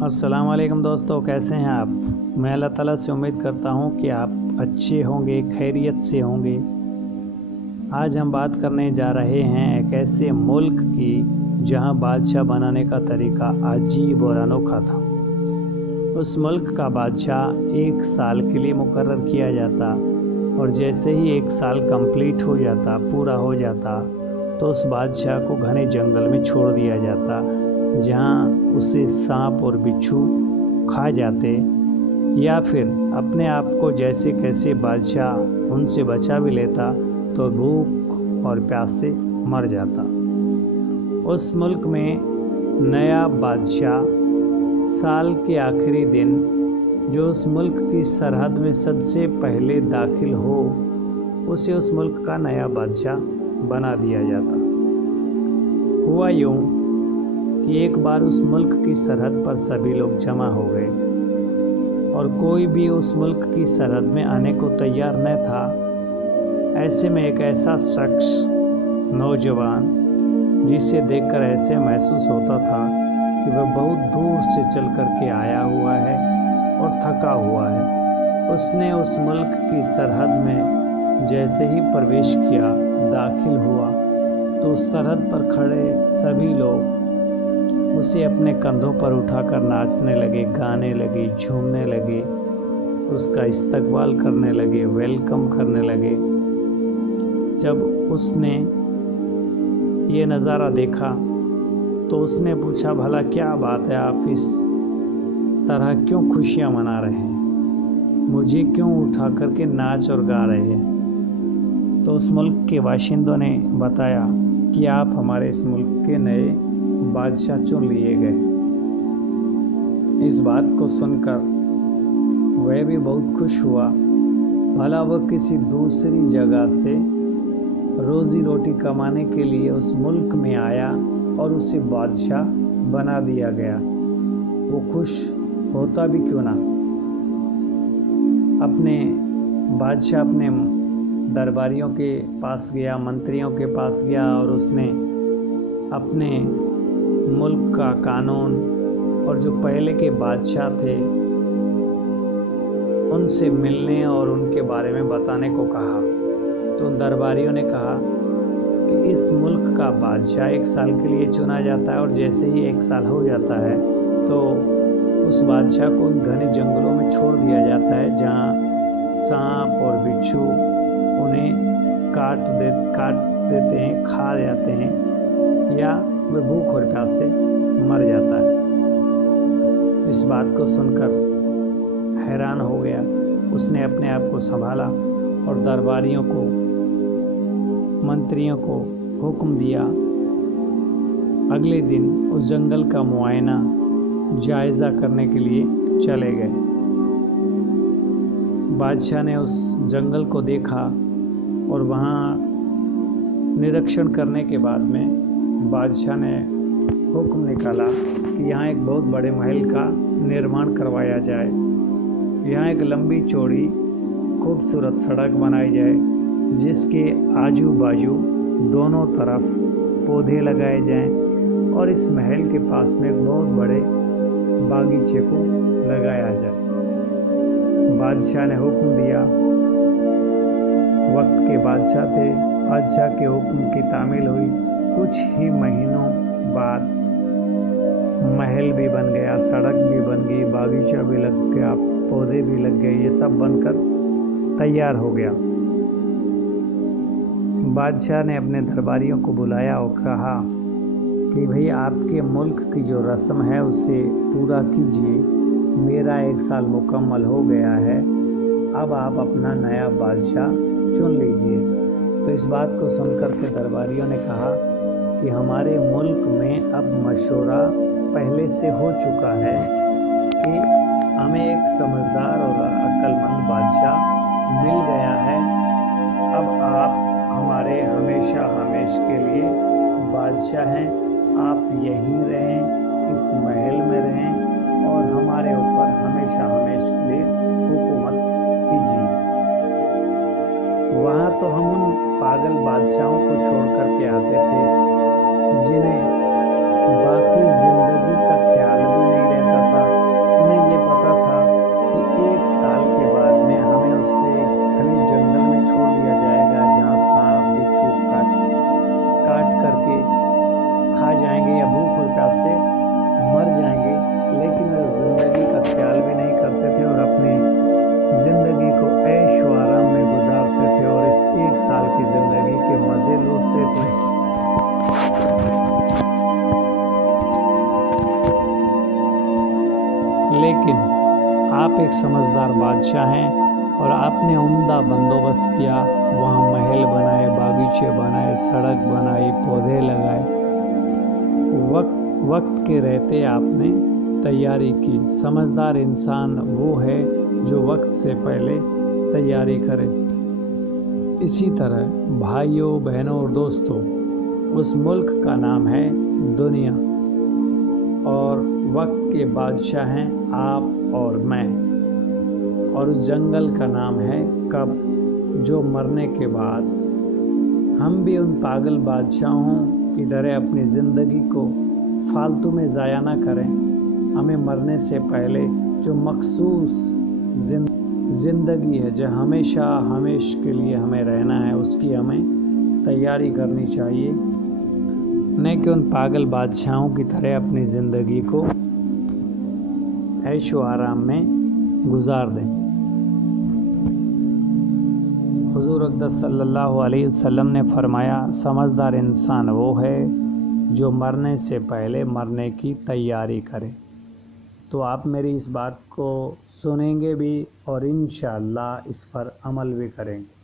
अस्सलाम वालेकुम दोस्तों, कैसे हैं आप। मैं अल्लाह ताला से उम्मीद करता हूं कि आप अच्छे होंगे, खैरियत से होंगे। आज हम बात करने जा रहे हैं एक ऐसे मुल्क की जहां बादशाह बनाने का तरीका अजीब और अनोखा था। उस मुल्क का बादशाह 1 साल के लिए मुकर्रर किया जाता और जैसे ही 1 साल कंप्लीट हो जाता, पूरा हो जाता, तो उस बादशाह को घने जंगल में छोड़ दिया जाता, जहाँ उसे सांप और बिच्छू खा जाते, या फिर अपने आप को जैसे कैसे बादशाह उनसे बचा भी लेता तो भूख और प्यास से मर जाता। उस मुल्क में नया बादशाह साल के आखिरी दिन जो उस मुल्क की सरहद में सबसे पहले दाखिल हो, उसे उस मुल्क का नया बादशाह बना दिया जाता। हुआ यूँ कि एक बार उस मुल्क की सरहद पर सभी लोग जमा हो गए और कोई भी उस मुल्क की सरहद में आने को तैयार न था। ऐसे में एक ऐसा शख्स, नौजवान, जिसे देखकर ऐसे महसूस होता था कि वह बहुत दूर से चल कर के आया हुआ है और थका हुआ है। उसने उस मुल्क की सरहद में जैसे ही प्रवेश किया, दाखिल हुआ, तो उस सरहद पर खड़े सभी लोग उसे अपने कंधों पर उठाकर नाचने लगे, गाने लगे, झूमने लगे, उसका इस्तकबाल करने लगे, वेलकम करने लगे। जब उसने ये नज़ारा देखा तो उसने पूछा, भला क्या बात है, आप इस तरह क्यों खुशियाँ मना रहे हैं, मुझे क्यों उठा करके नाच और गा रहे हैं। तो उस मुल्क के बाशिंदों ने बताया कि आप हमारे इस मुल्क के नए बादशाह चुन लिए गए। इस बात को सुनकर वह भी बहुत खुश हुआ। भला वह किसी दूसरी जगह से रोज़ी रोटी कमाने के लिए उस मुल्क में आया और उसे बादशाह बना दिया गया। वो खुश होता भी क्यों ना। अपने बादशाह अपने दरबारियों के पास गया, मंत्रियों के पास गया और उसने अपने मुल्क का कानून और जो पहले के बादशाह थे उनसे मिलने और उनके बारे में बताने को कहा। तो उन दरबारियों ने कहा कि इस मुल्क का बादशाह 1 साल के लिए चुना जाता है और जैसे ही 1 साल हो जाता है तो उस बादशाह को उन घने जंगलों में छोड़ दिया जाता है, जहाँ सांप और बिच्छू उन्हें काट देते हैं, खा जाते हैं, या वह भूख और प्यास से मर जाता है। इस बात को सुनकर हैरान हो गया। उसने अपने आप को संभाला और दरबारियों को, मंत्रियों को हुक्म दिया। अगले दिन उस जंगल का मुआयना, जायज़ा करने के लिए चले गए। बादशाह ने उस जंगल को देखा और वहाँ निरीक्षण करने के बाद में बादशाह ने हुक्म निकाला कि यहाँ एक बहुत बड़े महल का निर्माण करवाया जाए। यहाँ एक लंबी चौड़ी खूबसूरत सड़क बनाई जाए, जिसके आजू बाजू दोनों तरफ पौधे लगाए जाएं और इस महल के पास में एक बहुत बड़े बागीचे को लगाया जाए। बादशाह ने हुक्म दिया। वक्त के बादशाह थे। बादशाह के हुक्म की तामील हुई। कुछ ही महीनों बाद महल भी बन गया, सड़क भी बन गई, बागीचा भी लग गया, पौधे भी लग गए, ये सब बनकर तैयार हो गया। बादशाह ने अपने दरबारियों को बुलाया और कहा कि भाई, आपके मुल्क की जो रस्म है उसे पूरा कीजिए। मेरा 1 साल मुकम्मल हो गया है, अब आप अपना नया बादशाह चुन लीजिए। तो इस बात को सुनकर के दरबारियों ने कहा कि हमारे मुल्क में अब मशवरा पहले से हो चुका है कि हमें एक समझदार और अक्लमंद बादशाह मिल गया है। अब आप हमारे हमेशा हमेश के लिए बादशाह हैं। आप यहीं रहें, इस महल में रहें और हमारे ऊपर हमेशा हमेश के लिए हुकूमत कीजिए। वहाँ तो हम उन पागल बादशाहों को छोड़ करके आते थे जिन्हें बाकी ज़िंदगी का ख्याल सकते थे। लेकिन आप एक समझदार बादशाह हैं और आपने उम्दा बंदोबस्त किया। वहाँ महल बनाए, बागीचे बनाए, सड़क बनाई, पौधे लगाए। वक्त के रहते आपने तैयारी की। समझदार इंसान वो है जो वक्त से पहले तैयारी करे। इसी तरह भाइयों, बहनों और दोस्तों, उस मुल्क का नाम है दुनिया और वक्त के बादशाह हैं आप और मैं। और उस जंगल का नाम है कब, जो मरने के बाद हम भी उन पागल बादशाहों की तरह अपनी ज़िंदगी को फालतू में ज़ाया ना करें। हमें मरने से पहले जो मखसूस ज़िंदगी है, जो हमेशा के लिए हमें रहना है, उसकी हमें तैयारी करनी चाहिए, न कि उन पागल बादशाहों की तरह अपनी ज़िंदगी को ऐशो आराम में गुजार दें। हुज़ूर अक़दस सल्लल्लाहु अलैहि वसल्लम ने फरमाया, समझदार इंसान वो है जो मरने से पहले मरने की तैयारी करे। तो आप मेरी इस बात को सुनेंगे भी और इंशाअल्लाह इस पर अमल भी करेंगे।